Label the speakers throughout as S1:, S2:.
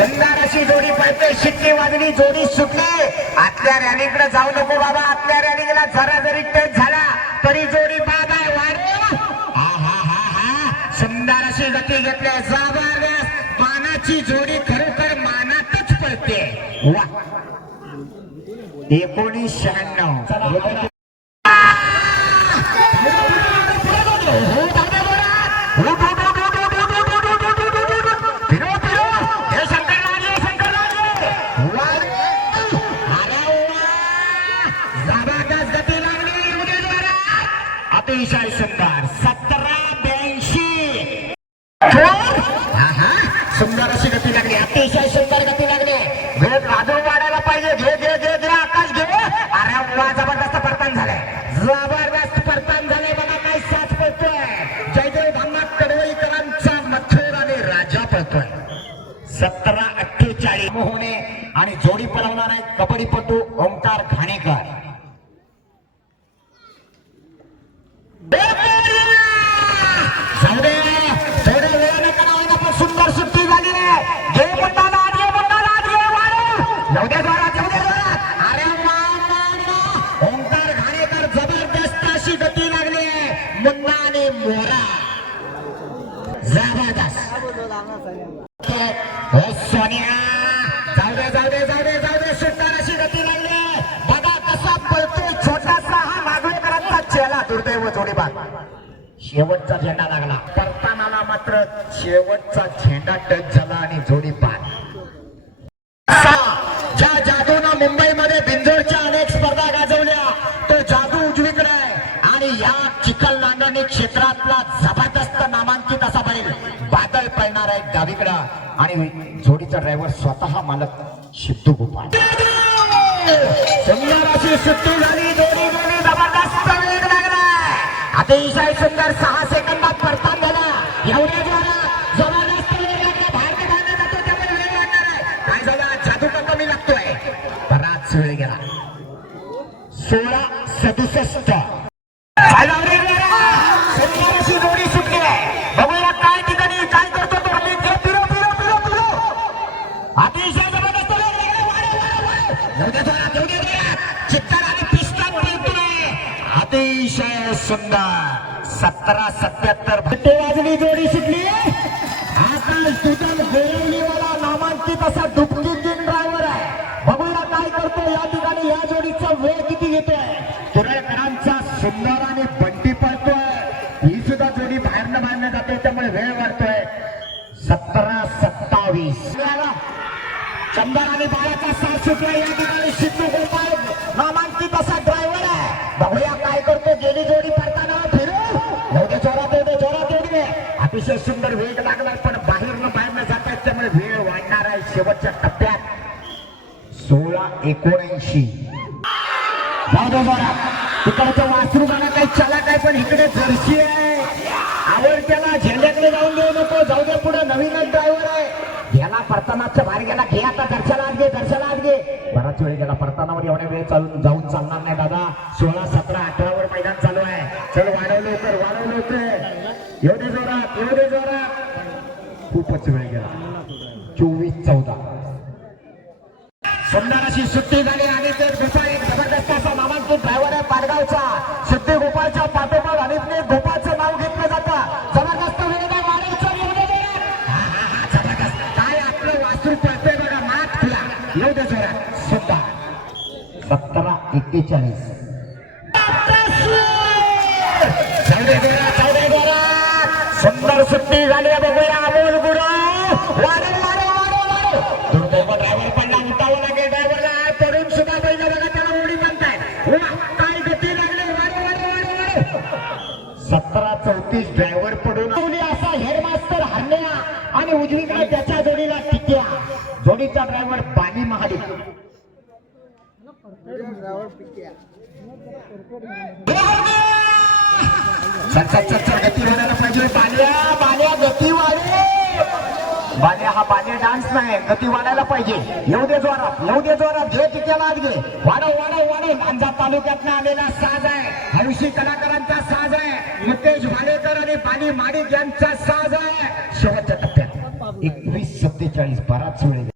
S1: सुंदर अशी जोडी पळते शिट्टी वाजली जोडी सुटली. आतल्या रॅलीकडे जाऊ नको बाबा आतल्या रॅलीला जरा जरी टच झाला तरी जोडी बाबा वाढ हा हा हा हा. सुंदर अशी गती घेतली जबरदस्त. मानाची जोडी खरोखर मानातच पळते. वा. एकोणीस शहाण्णव. अतिशय सुंदर सतरा ब्याऐंशी सुंदर अशी गती लागली अतिशय सुंदर गती लागली वेळ राजून वाढायला पाहिजे घे घे घे घे आकाश घे अरे वा जबरदस्त परतान झालाय जबरदस्त परतान झालंय बघा काय साथ पळतोय जयदेव धामनाथ कडवईकरांचा मथुर आणि राजा पळतोय सतरा अठ्ठेचाळीस मोहने आणि जोडी पळवणार आहे कबड्डीपटू ओंकार घाणेकर जाऊ दे. थोड्या वेळाने करावं पण सुंदर सुट्टी झाली आहे घे मुद्दा दाद, घे मुद्दा दाद, घे वाढव. जाऊ दे जोरात, जाऊ दे जोरात. अरे वा, वा, वा. ओंकार घाणेकर जबरदस्त अशी गती लागली आहे मुन्ना आणि मोरा जबरदस्त हो सोनिया. जाऊ दे जाऊ दे जाऊ दे जाऊ दे सुट्टार अशी गती लागली. बघा कसा पळतोय छोटासा हा मागवेकरांचा चेला दुर्दैव जोडीबाग शेवटचा झेंडा लागला. करतानाला मात्र शेवटचा झेंडा टच झाला आणि जोडी पार ज्या जादूनं मुंबईमध्ये बिंजोरच्या अनेक स्पर्धा गाजवल्या तो जादू उजवीकडे आहे आणि या चिखल नांगरणी क्षेत्रातला जबरदस्त नामांकित बादल पळणार आहे डावीकडं आणि जोडीचा ड्रायव्हर स्वतः मालक शिद्दू गोपाळ. सुंदर अशी सुट्टी झाली दोन्ही दोन्ही जबरदस्त वेग अतिशय सुंदर सहा सेकंदात परतान झाला. एवढ्या जोरात जबरदस्त वेग लागला. जातो त्यामुळे लागणार आहे. काय झालं? जादू कमी लागतोय. बराच वेळ गेला. सोळा सदुसष्ट. अतिशय सतरा सत्याहत्तर भट्टे वाजली जोडी सुटली आता सुजन गोरवलीवाला नामांकित असा डुपकी किंग ड्रायव्हर आहे. बघूया काय करतो या ठिकाणी. या जोडीचा वेळ किती घेतोय? तुरळकरांचा सुंदर आणि बंटी पळतोय. ही सुद्धा जोडी बाहेरनं बाहेरनं जाते त्यामुळे वेळ वाढतोय. सतरा सत्तावीस. चंदर आणि बाळाचा साथ सुटला. या ठिकाणी सिद्धू गोपाळ नामांकित असा ड्रायव्हर आहे. बघूया काय करतो गेली जोडी पडताना फिरू येऊ दे जोरात येऊ दे जोरात येऊ दे अतिशय सुंदर वेग लागला पण बाहेरनं बाहेरनं जात आहेत त्यामुळे वेळ वाढणार आहे शेवटच्या टप्प्यात. सोळा एकोणऐंशी. तिकडचं वासरू मला काही चला काय पण इकडे जर्सी आहे. आवड त्याला झेंड्याकडे जाऊन देऊ नको जाऊ दे पुढे नवीनच ड्रायव्हर आहे. गेला परतानाच्या बाहेर गेला घे आता दर्शना आत घे दर्शना आत घे. बराच वेळ गेला परतानावर एवढ्या वेळ चालून जाऊन चालणार नाही दादा. सोळा सतरा अठरा वर मैदान चालू आहे चल वाढव लवकर वाढव लवकर येऊ दे जोरात येऊ दे जोरात खूपच वेळ गेला. चोवीस चौदा. सुंदर सुट्टी झाली आणि ते गोपाळ एक जबरदस्त असा नामांकित ड्रायव्हर आहे पाडगावचा सुट्टी गोपाळच्या पाठोपाठ आणि ते गोपाळचं नाव घेतलं जातं. जबरदस्त वेग आहे वाढायचं जबरदस्त. काय आपलं वास्तू पळतंय बघा मात खुला येऊ दे जोरात. सुद्धा. सतरा एक्केचाळीस. सुंदर सुट्टी झाली आहे बघूया अमोल गुरव वाढव वाढव वाढव वाढव दुर्दैव ड्रायव्हर पडला उठावं लागेल ड्रायव्हरला पडून सुद्धा पहिलं बघा त्याला उडी म्हणताय वा, काय गती लागली वाढव वाढव वाढव वाढव सतरा चौतीस ड्रायव्हर पडून असा हेडमास्टर हरण्या आणि उजवीकडे त्याच्या जोडीला टिक्या. जोडीचा ड्रायव्हर बाली महाडिक गती वाढायला पाहिजे. बाल्या बाल्या गती वाढे. बाल्या हा बाल्या डान्स नाही. गती वाढायला पाहिजे. येऊ दे जोरात येऊ दे जोरात. घे टिक्याला आत घे. वाढव वाढव वाढव. लांजा तालुक्यातनं आलेला साज आहे. हौशी कलाकारांचा साज आहे. मुकेश भाले आणि पाणी माणिक यांचा साज आहे. शेवटच्या टप्प्यात एकवीस सत्तेचाळीस बराच वेळ गेला.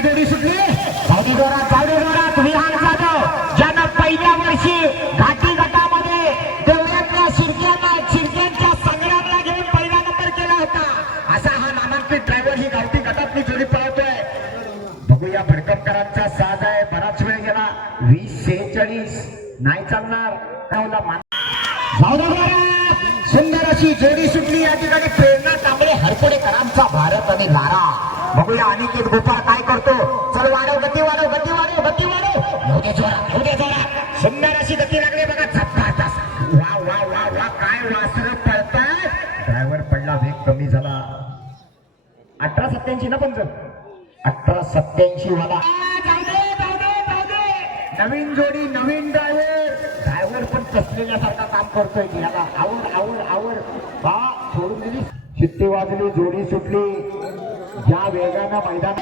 S1: जोडी सुटली. जाऊदे जोरात जाऊदे जोरात. विहार जाधव ज्यानं पहिल्या वर्षी घाटी गटामध्ये देवळातल्या शिरक्यांना शिरक्यांच्या संग्रामला घेऊन पहिला नंबर केला होता. असा हा नामांकित ड्रायव्हर ही घाटी गटातली जोडी पळवतोय. बघूया भडकमकरांचा साज आहे. बराच वेळ गेला. वीस सेहेचाळीस. नाही चालणार. अशी जोडी सुटली या ठिकाणी प्रेरणा तांबडे हरपुडेकरांचा भारत आणि लारा बघूया अनिकेत गोपाळ काय करतो. चल वाढव गती वाढव गती वाढव गती वाढव. येऊ दे जोरात येऊ जोरात. सुंदर अशी गती लागली बघा झपाटास वा वा वा वा काय वासर पळतात ड्रायव्हर पडला वेग कमी झाला. अठरा सत्याऐंशी ना पण अठरा सत्याऐंशी वाला. नवीन जोडी नवीन ड्रायव्हर ड्रायव्हर पण कसलेल्यासारखा काम करतोय की याला आवड आवड आवड बा सोडून दिली. शिट्टी वाजली जोडी सुटली. ज्या वेगानं मैदान.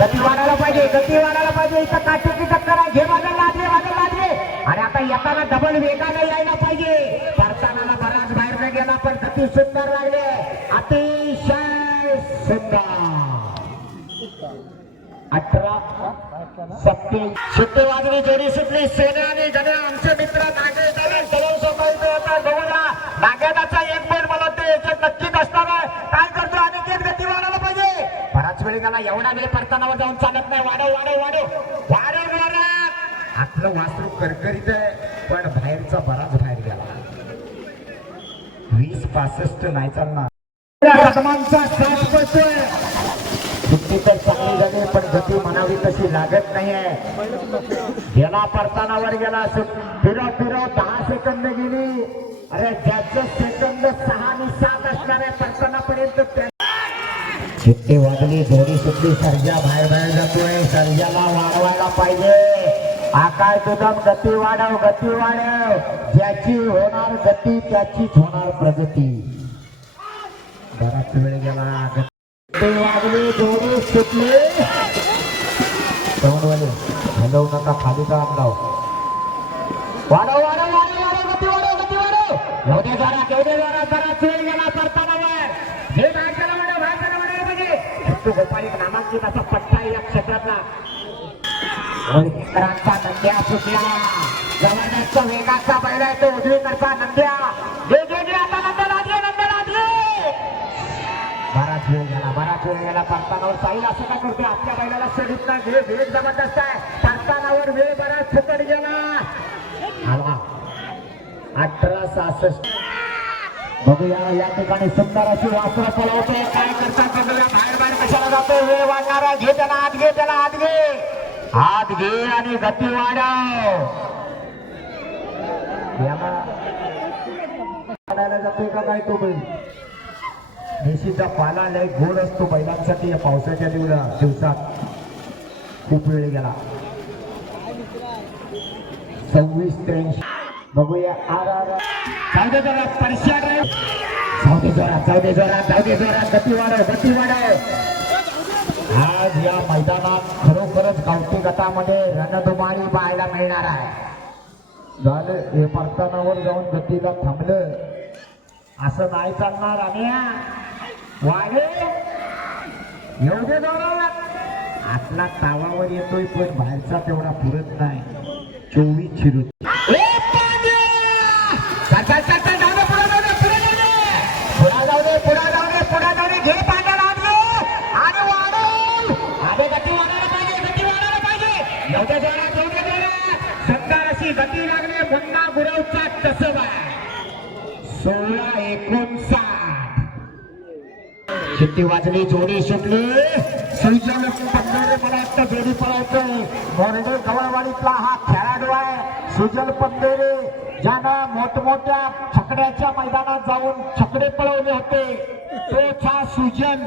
S1: गती वाढायला पाहिजे गती वाढायला पाहिजे. इथं काटेची टक्कर आहे. घे माझं लादले माझं लादले आणि आता येताना डबल वेगानं यायला पाहिजे. परतानाला बराच बाहेर गेला पण गती सुंदर लागले. अतिशय सुंदर. अठरा सत्ते सुट्टी वाजली जोडी सुटली. सोन्या आणि जण्या आमचे मित्र नागे झाले. जवळ सोपायचे होता नागेदाचा एक बोल मला ते याच्यात नक्कीच असणार आहे. काय करतो आणि तेच गती वाढायला पाहिजे. बराच वेळ गेला. एवढा वेळ परतानावर जाऊन चालत नाही. वाढव वाढव वाढव. वाढव वाढव. आपलं वासरू करकरीत आहे. पण बाहेरचा बराच बाहेर गेला. वीस पासष्ट नाही चालणार. कदमांचा साथ पडतोय चांगली पद्धती म्हणावी तशी लागत नाहीये. गेला परतानावर गेला फिरव फिरव दहा सेकंद गेली. अरे ज्याचं सेकंद सहा आणि सात असणार आहे परतानापर्यंत त्या वाजली जोडी सुटली सर्जा बाहेर बाहेर जातोय. सर्जाला वाढवायला पाहिजे. आकाश दुदम गती वाढव गती वाढव. ज्याची होणार गती त्याचीच होणार प्रगती. बराच वेळ गेला. गती वाजली जोडी सुटली. तोंडवाले हलवू नका खाली का लाव वाढव वाढव वाढव वाढव गती वाढव गती वाढव. येऊ दे जरा येऊ दे जरा जरा वेळ गेला परतानावर. हे बाहेर चला वाढव बाहेर पाहिजे. छट्टू गोपाल नामांकित असा पट्टा आहे या क्षेत्रातला. ओळखीकरांचा नंद्या सुटला जबरदस्त वेगाचा बैल आहे तो उजवीकडचा नंद्या. जे जे जे आता नंद लागले नंद लागले बराच वेळ गेला बराच वेळ गेला परतानावर साईल असं का करते आपल्या बैलाला सोडित नाही. वेळ वेग जबरदस्त आहे. परतानावर वेळ बराच फुकट गेला. आला. अठरा सहासष्ट. बघूया या ठिकाणी सुंदर अशी वासर पळवतोय. काय करतात बघूया. बाहेर बाहेर कशाला जातो वेळ वाढणार. आहे घे त्याला आत घे त्याला आत घे. आत घे आणि गती वाढव. याला. जातोय का काय तो बैल? देशीचा पाला लय गोड असतो बैलांसाठी. या पावसाच्या दिवसा दिवसात खूप वेळ गेला. सव्वीस त्र्याऐंशी. बघूया आर आर. चौदे जरा परश्या चौदे जरा चौदे जरा चौदे जरा गती वाढव गती वाढव आज या मैदानात खरोखरच गावठी गटामध्ये रणधुमाळी पाहायला मिळणार आहे. झालं हे परतानावर जाऊन गतीला थांबलं. असं नाही चालणार आम्ही वाढे येऊ दे आतला तावावर येतोय पण बाहेरचा तेवढा पुरत नाही. चोवीस शिरूत पुढा जाऊ दे पुढा जाऊ दे पुढा जाऊ दे घे पाण्याला आत घे आणि वाढव अरे गती वाढायला पाहिजे गती वाढायला पाहिजे एवढ्या जोरात एवढ्या जोरात सुंदर अशी गती लागली मुन्ना गुरवचा कसब आहे सोळा एकोणसाठ शिट्टी वाजली? जोडी सुटली. सुजन पंधरे मला आता जोडी पळायचं. मोरडे गवळवाडीतला हा खेळाडू आहे. सुजल पंधेरे ज्यानं मोठमोठ्या छकड्याच्या मैदानात जाऊन छकडे पळवले होते. तोच हा सुजल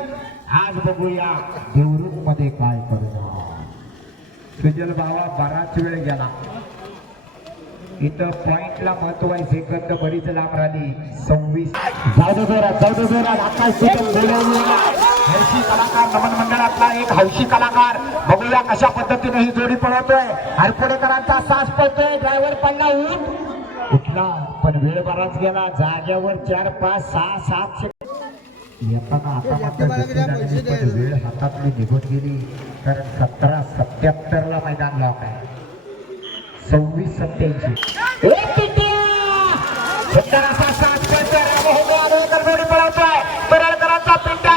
S1: आज बघूया देवरूपमध्ये काय करणार. सुजल बाबा बराच वेळ गेला. इथं पॉइंटला महत्त्व आहे सेकंद बरीच लांब राहिली. सव्वीस. जाऊ दे जोरात जाऊ दे जोरात. हौशी कलाकार नमन मंडळातला एक हौशी कलाकार. बघूया कशा पद्धतीने ही जोडी पळवतोय. हरपुडेकरांचा सास पळतोय ड्रायव्हर पडला ऊन. उठला पण वेळ बराच गेला. जाग्यावर चार पाच सहा सात सेकंद येताना आता वेळ हातातली निघून गेली. तर सतरा सत्याहत्तर ला मैदान लॉक आहे. सव्वीस सत्याऐंशी एक सुंदर असा सात गडबडी पळवतोय परळकरांचा पिंटा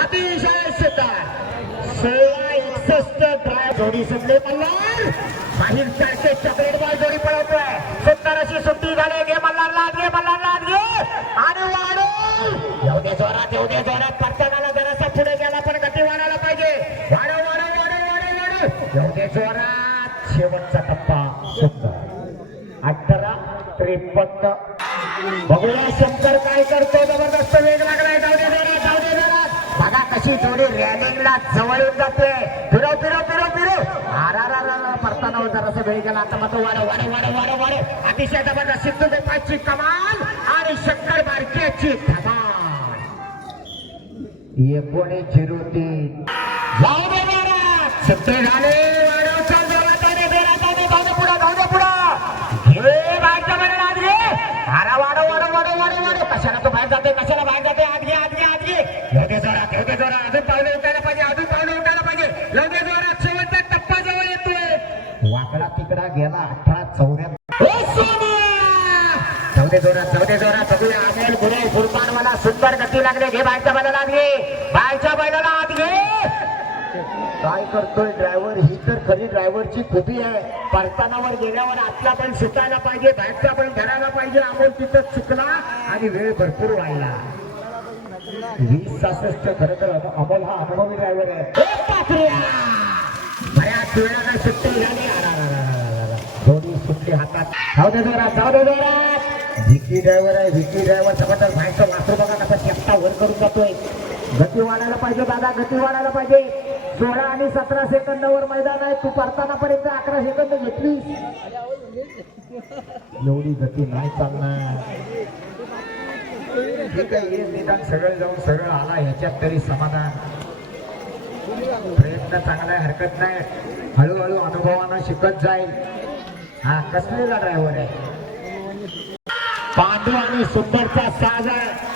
S1: अतिशय जोडी सुटले मल्हार बाहेर चारशे जोडी पळवतोय सुंदर अशी सुट्टी झाली, घे मल्हारला गे मल्हार जोरात येऊ दे जोरात. परतानाला जरासा पुढे गेला पण गती वाढायला पाहिजे. वाढव वाढव वाढव वाढव वाढव. येऊ दे जोरात. शेवटचा टप्पा सुंदर अठरा त्रेपन्न. बघूया शंकर काय करतो जबरदस्त वेग लागलाय. जाऊ दे जोरात जाऊ दे जोरात. बघा कशी जोडी रॅलिंगला जवळ येऊन जाते. फिरव फिरव फिरव फिरव आरा परताना जरासा वेळ गेला आता मात्र वाढ वाढ वाढ वाढ वाढ अतिशय जबरदस्त सिद्धू गोपाळची कमाल. आणि शंकर बारकेची धमाल. एकोणीस झिरो तीन. सत्तर झाले कशाला तो बाहेर जाते कशाला बाहेर जाते आज जोरा जोरा पावले पाहिजे अजून पाहिजे! लगे शेवटचा जवळ वाकडा तिकडा गेला अठरा चौऱ्या चौदे जोरा चौदे जोरा बघूया असेल सुंदर गती लागले. घे बाहेरच्या बैलाला आत घे. बाहेरच्या बैलाला आत घे. काय करतोय ड्रायव्हर ही तर खरी ड्रायव्हरची खुबी आहे. परतानावर गेल्यावर आतला पण सुटायला पाहिजे बाहेरचा पण धरायला पाहिजे. आपण तिथं चुकला आणि वेळ भरपूर व्हायला वीस सासष्ट खरं तर अमोल हा अनुभवी ड्रायव्हर आहे. ए, पापऱ्या! बऱ्याच सुट्टी झाली. अरा, सुट्टी हातात. जाऊ दे जोरात जाऊ दे जोरात. विकी ड्रायव्हर आहे विकी ड्रायव्हर समजतात बाहेरचं वासरू बघा कसा चेपटा वर करून जातोय. गती वाढायला पाहिजे दादा गती वाढायला पाहिजे. सोळा आणि सतरा सेकंदावर मैदान आहे. तू परताना पर्यंत अकरा सेकंद घेतली एवढी गती नाही चालणार. ठीक आहे हे निदान सगळं जाऊन सगळं आला ह्याच्यात तरी समाधान. प्रयत्न चांगला आहे हरकत नाही. हळूहळू अनुभवानं शिकत जाईल. हा कसलेला ड्रायव्हर आहे? पांडू आणि सुंदरचा साज. आहे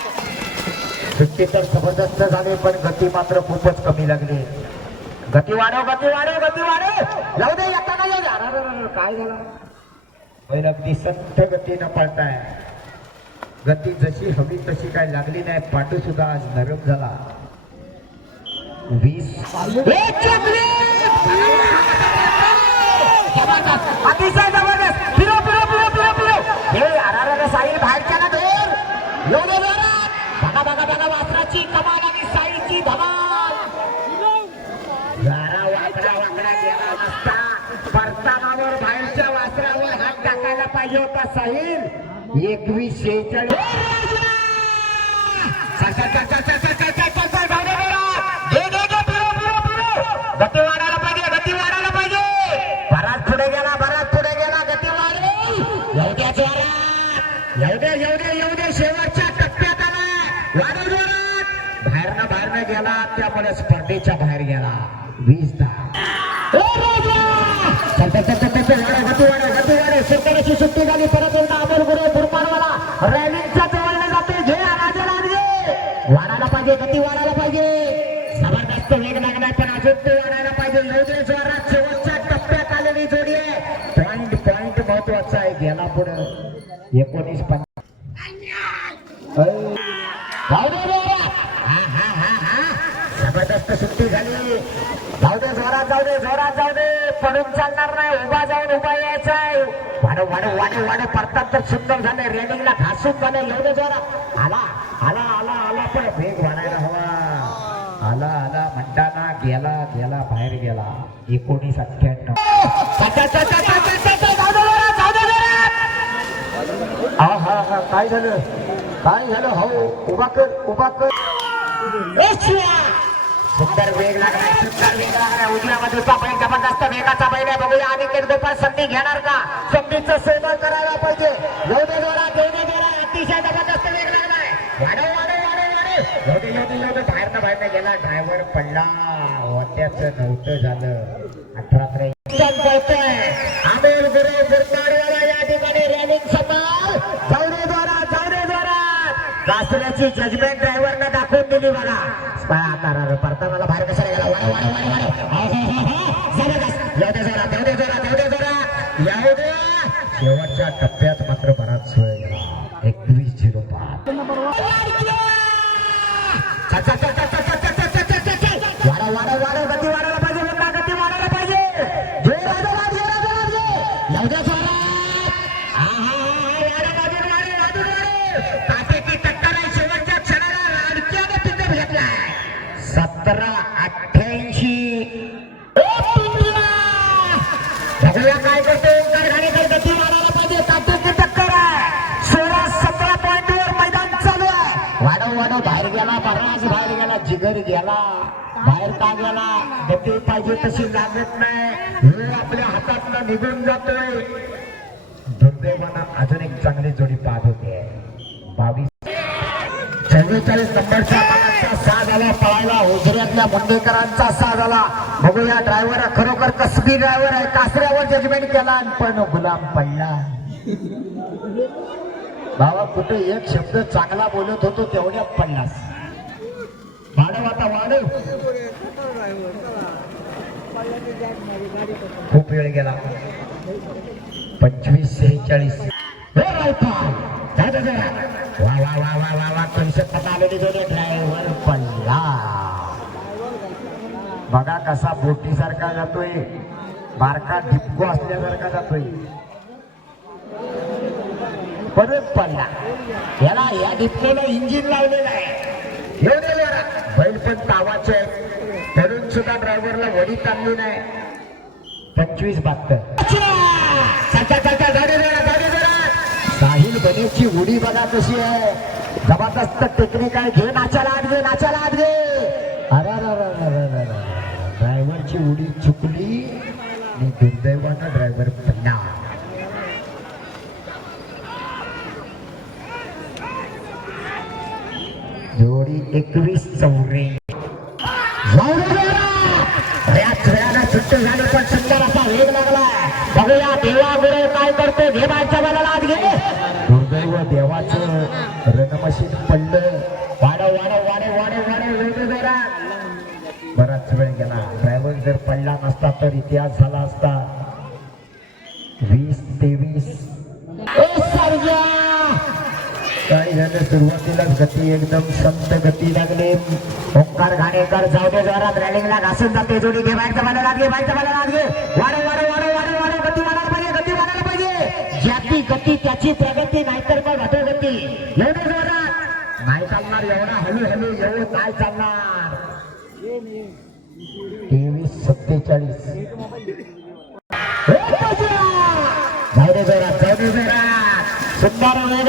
S1: सुट्टी तर जबरदस्त झाली पण गती मात्र खूपच कमी लागली. गती वाढव गती वाढव गती वाढव. जाऊ दे आता अरे, काय झालं? बैल अगदी संथ गतीनं पळताय. गती जशी हवी तशी काय लागली नाही. पाठू सुद्धा आज नरम झाला. वीस. अतिशय जबरदस्त फिरो फिरो फिरो फिरो फिरो हे अरे साई बाहेरच्या ना धोर जोरात बघा बघा बघा वासराची कमाल आणि साईची धमाल जरा वाकडा वाकडा गेला नसता बाहेरच्या वासरावर हात टाकायला पाहिजे होता साहिल एकवीस शेहेचाळीस वाढव, गती वाढव, गेला वाढव. सुटण्याची सुट्टी झाली परत एकदा अमोल गुरु फुरमानवाला रॅलिंगच्या जवळ जाते घे राजाला राजे वाढायला पाहिजे गती वाढायला पाहिजे. जबरदस्त वेग लागणार पण अजून ते वाढायला पाहिजे. येऊ दे जोरात शेवटच्या टप्प्यात आलेली जोडी आहे. पॉइंट पॉइंट महत्त्वाचा आहे गेला पुढे. एकोणीस पन्नास जाऊ दे जोरात. हा, हा, हा, हा. जबरदस्त सुट्टी झाली जाऊ दे जोरात जाऊ दे जोरात जाऊ दे पडून चालणार नाही उभा जाऊन उभा यायचा आहे वाढव वाढव परतात तर सुंदर झाले रेलिंगला घासून झाले येऊ दे जोरात. आला आला आला आला पण वेग वाढायला हवा. आला आला म्हणताना गेला गेला बाहेर गेला. एकोणीस अठ्ठ्याण्णव. हा हा हा काय झालं? काय झालं? हो उभा कर उभा कर. सुंदर वेग लागला. सुंदर वेग लागला. उजव्या बाजूचा बैल जबरदस्त वेगाचा बैल आहे. बघूया आणि एक संधी घेणार का? संधीचं सेवन करायला पाहिजे. येऊ दे जोरात. येऊ अतिशय जबरदस्त वेग लागलाय. वाढव वाढव वाढव वाढव. येऊ दे येऊ दे येऊ बाहेर ना बाहेर गेला. ड्रायव्हर पडला. होत्याचं नव्हतं झालं. अठरा त्र्याऐंशी पळतोय अमोल गुरु गुरनाडवाला या ठिकाणी रॅलिंग समोर जाऊ दे जोरात जाऊ दे जोरात. कासऱ्याची जजमेंट ड्रायव्हरनं दाखवून दिली मला परता मला बाहेर कशाला वाढव वाढव. बाहेर गेला बराच बाहेर गेला जिगर गेला. बाहेर का गेला? गती पाहिजे तशी लागत नाही. वेळ आपल्या हातातनं निघून जातोय. दुर्दैवानं अजून एक चांगली जोडी पाहत होते. बावीस. चव्वेचाळीस नंबरच्या मानाचा साथ आला पळायला उजऱ्यातल्या मुंडेकरांचा साथ आला. बघूया ड्रायव्हर खरोखर कसबी ड्रायव्हर आहे? कासऱ्यावर जजमेंट केला पण गुलाम पडला. बाबा कुठे एक शब्द चांगला बोलत होतो तेवढ्या पन्नास. वाढव आता वाढव. खूप वेळ गेला. पंचवीस सेहेचाळीस. वा वा वा वा वा वा कन्सेप्ट आलेली ड्रायव्हर पडला बघा कसा बोटी सारखा जातोय. बारका डिपको असल्यासारखा जातोय. परत पडला याला या डिपकोला इंजिन लावलेलं आहे. येऊ जरा. बैल पण तावाचे आहेत. तरुण सुद्धा ड्रायव्हरला वडी चालली नाही पंचवीस बहात्तर साहिल बनेची उडी बघा कशी आहे. जबरदस्त टेक्निक आहे. घे नाचाला आत घे नाच्याला आत घे. ड्रायव्हरची उडी चुकली आणि दुर्दैवाचा ड्रायव्हर पडला जोडी एकवीस चौरे जाऊ झाली पण सुंदर असा वेग बघूया देवा काय करतो घे बायच्या मला दुर्दैव देवाचं रणमशीन पडलं वाढव वाढव वाढव वाढव वाढव वेग जरा बराच वेळ गेला ड्रायव्हर जर पडला नसता तर इतिहास झाला असता सुरुवातीला गती एकदम संत गती लागली. ओंकार घाणेकर जाऊ दे जोरात. रॅलिंगला घासून जाते जोडी. घे बाहेरचा मला लागले बाहेरचा मला लागले वाढव वाढव वाढव वाढव वाढव. गती वाढायला पाहिजे गती वाढायला पाहिजे. ज्याची गती त्याची प्रगती नाहीतर मग अधोगती एवढे जोरात. नाही चालणार एवढा हलू हलू एवढं काय चालणार? तेवीस सत्तेचाळीस. जाऊ दे जोरात जाऊ दे जोरात. सुंदर वेग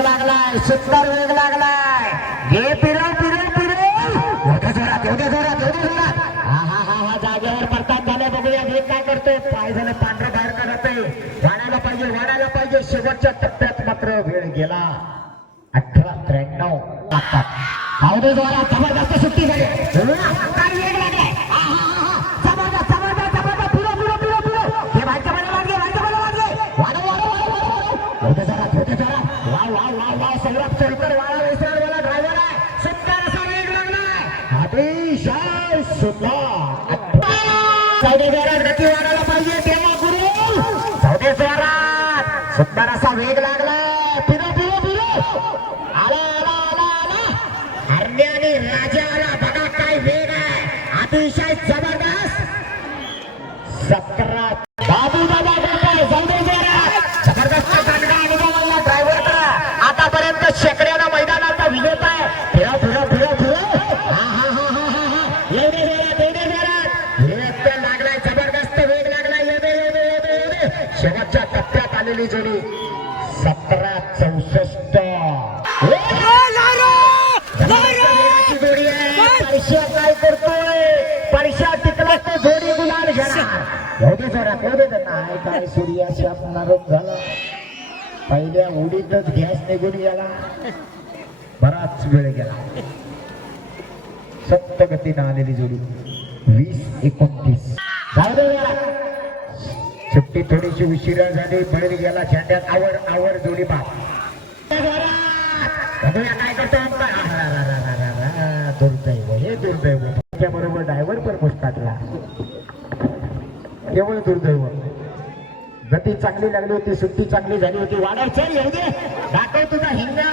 S1: लागलाय सुंदर वेग लागलाय. हे पिरळ पिरळ पिरळ एवढ्या जोरात एवढ्या जोरात एवढ्या जोरात. हा हा हा हा जागेवर परतात झालं बघूया हे काय करतोय पाय झालं पांढरं बाहेर काढतोय वाढायला पाहिजे वाढायला पाहिजे. शेवटच्या टप्प्यात मात्र वेळ गेला. अठरा त्र्याण्णव. जाऊ दे जोरात. जबरदस्त सुट्टी झाली. जोरात वेग लागला. फिरो फिरो फिरो. आला आला आला आला. हरणे आणि राजा आला बघा काय वेग आहे. अतिशय जबरदस्त. सतरा बाबू दादा बोलतोय जाऊ जरा जबरदस्त दणका अनुभव ड्रायव्हर आतापर्यंत शेकड्याला मैदानाचा विजेता आहे फिरा फिरा फिरा फिरा हा हा हा हा हा हा एवढे जोरात एवढे जोरात वेग तर लागलाय जबरदस्त वेग लागलाय एवढे एवढे एवढे एवढे शेवटच्या टप्प्यात आलेली सतरा चौसष्ट. वेगाची काय करतोय? पैशा टिकला तो जोडी गुलाल घेणार. एवढी जरा एवढे काय काय सूर्याशी नरम झाला. पहिल्या उडीतच गॅस निघून गेला. बराच वेळ गेला.
S2: सप्त गतीनं आलेली जोडी. वीस एकोणतीस.
S1: जाऊ दे
S2: सुट्टी थोडीशी उशिरा झाली बैल गेला छाट्यात आवर आवर जोडी बाद काय करतो? दुर्दैव हे दुर्दैव त्याच्याबरोबर ड्रायव्हर पण पुस्तकला केवळ दुर्दैव. गती चांगली लागली होती सुट्टी चांगली झाली होती. वाढायचं दाखव तुझा हिंगा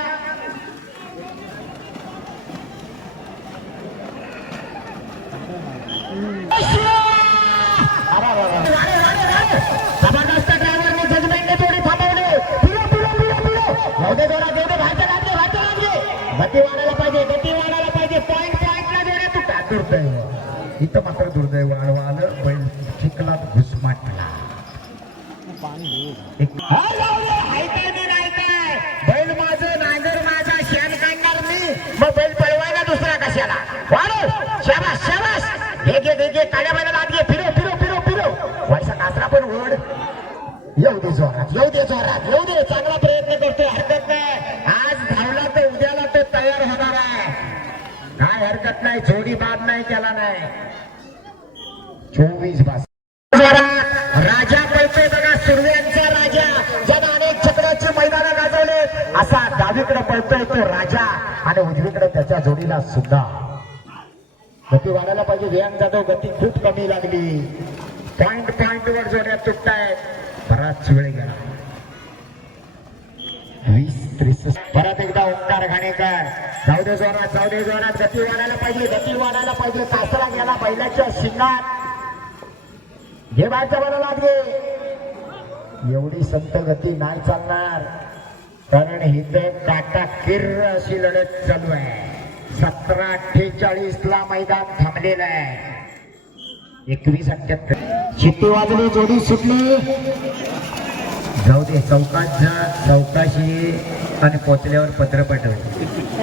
S2: गती वाढायला पाहिजे गती वाढायला पाहिजे पॉईंट पॉईंटला जोड्या तू का दुर्दैव इथं मात्र दुर्दैव आडवा आलं बैल चिखलात घुसमाटला.
S1: बैल माझं नांगर माझा शेण काढणार मी. मग बैल पळवायला दुसरा कशाला? वाढव. शाबास शाबास. घे घे घे घे काळ्या बैला लाद घे फिरो फिरो फिरो फिरो व्हायचा कासरा पण ओढ.
S2: येऊ दे जोरात
S1: येऊ दे जोरात येऊ दे. चांगला प्रयत्न करतोय हरकत नाही आज धावला तर उद्याला तो तयार होणार आहे
S2: नाही छोडी बाद नाही केला नाही. चोवीस बास.
S1: राजा पळतोय बघा सुरव्यांचा राजा ज्यानं अनेक चक्राची मैदान गाजवले.
S2: असा डावीकडे पळतोय तो राजा आणि उजवीकडे त्याच्या जोडीला सुद्धा. गती वाढायला पाहिजे. व्यायाम जाधव गती खूप कमी लागली. पॉइंट पॉइंट वर जोड्या तुटतायत. बराच वेळ गेला. वीस त्रेसष्ट. परत एकदा ओंकार जाऊ दे जोरात जाऊ दे जोरात गती वाढायला पाहिजे गती वाढायला पाहिजे. तासाला गेला बैलाच्या शिंगात. घे बाहेरच्या मला लागले एवढी संत गती नाही चालणार. कारण हिथं काटा किर्र अशी लढत चालू आहे. सतरा अठ्ठेचाळीस ला मैदान थांबलेलं आहे. एकवीस अठ्याहत्तर
S1: शिट्टी वाजली जोडी सुटली.
S2: जाऊ दे चौकात जा चौकाशी. आणि पोचल्यावर पत्र पाठव.